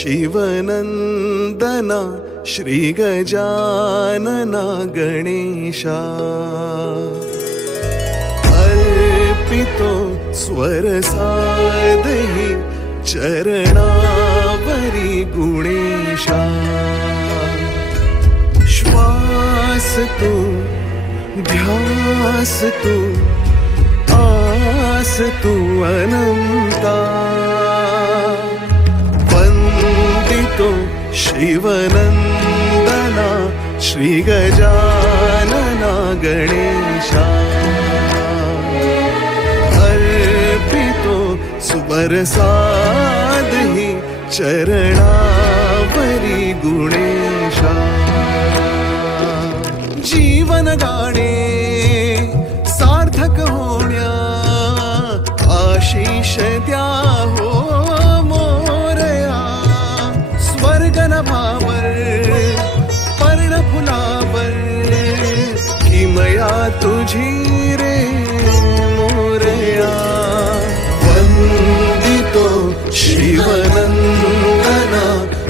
शिवनंदना श्री गजानना गणेशा अर्पितो स्वरसादहि चरणावरी गुणेशा श्वास तू ध्यास तू आस तू अनंता वंदितो शिवनंदना श्री गजानना गणेशा अर्पितो सुप्रसादहि चरणावरी गुणेशा जीवन गाणे सार्थक होण्या आशीष द्या हो मोरया स्वर्ग नभावर पर्णफुलावर किमया तुझी रे मोरया वंदितो शिवनंदना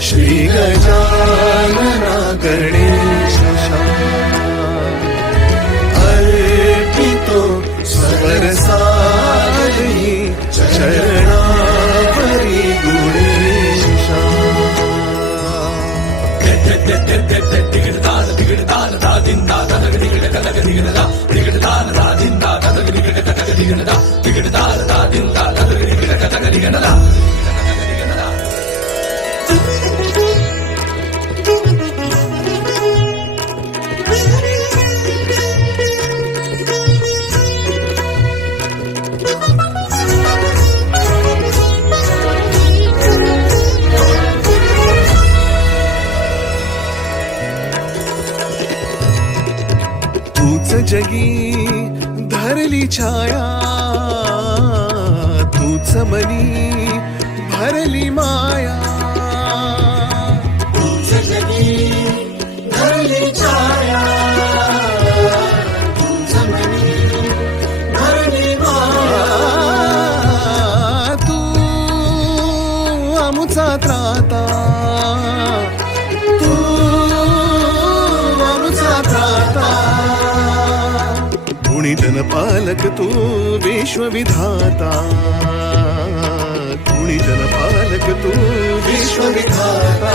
श्री गजानना गणेशा अर्पितो स्वरसादहि चरणावरी गुणेशा जगी धरली छाया तूच मनी भरली माया तूच जगी धरली छाया तूच मनी भरली माया तू आमुचा त्राता तू आमुचा त्राता जनपालक तू विश्वविधाता गुणी जनपालक तू विश्वविधाता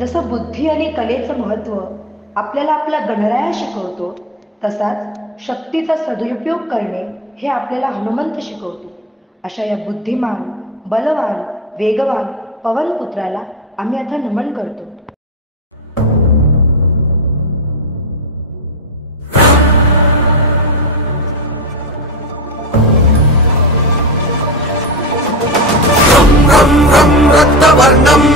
जसं बुद्धी आणि कलेचं महत्त्व आपल्याला आपला गणराया शिकवतो, तसाच शक्तीचा सदुपयोग करणे हे आपल्याला हनुमंत शिकवतो. अशा या बुद्धिमान, बलवान, वेगवान पवनपुत्राला आम्ही आता नमन करतो. रक्तवर्णम्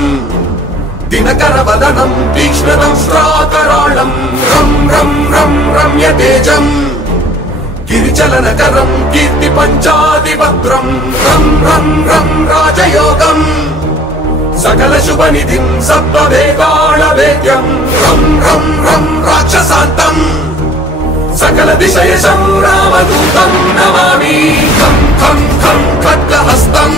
दिनकर वदनं तीक्ष्णं श्राकराळं रं रं रं रम्यतेजं गिरिचलनकरं कीर्तिपञ्चादिवक्त्रं रं रं रं राजयोगं सकलशुभनिधिं सत्त्ववेगाळवेद्यं रं रं रं राक्षसान्तं सकलदिशयशं रामदूतं नमामि खं खं खं खड्गहस्तं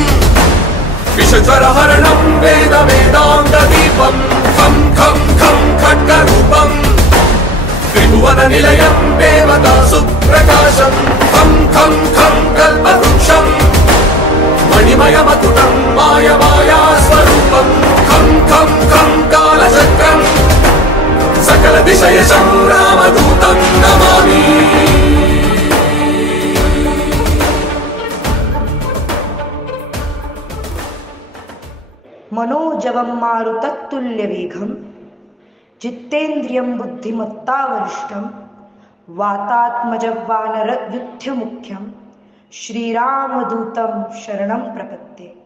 विषज्वरहरणं वेदवेदाङ्गदीपं खं खं खं खड्गरूपं त्रिभुवननिलयं देवतासुप्रकाशं खं खं खं कल्पवृक्षं मणिमयमतुलं मायमायास्वरूपं खं खं खं कालचक्रं सकलदिशयशं रामदूतं नमामि. सौजवं मारुततुल्यवेगं जितेन्द्रियं बुद्धिमत्तावरिष्ठं वातात्मजं वानरयुध्यमुख्यं श्रीरामदूतं शरणं प्रपद्ये।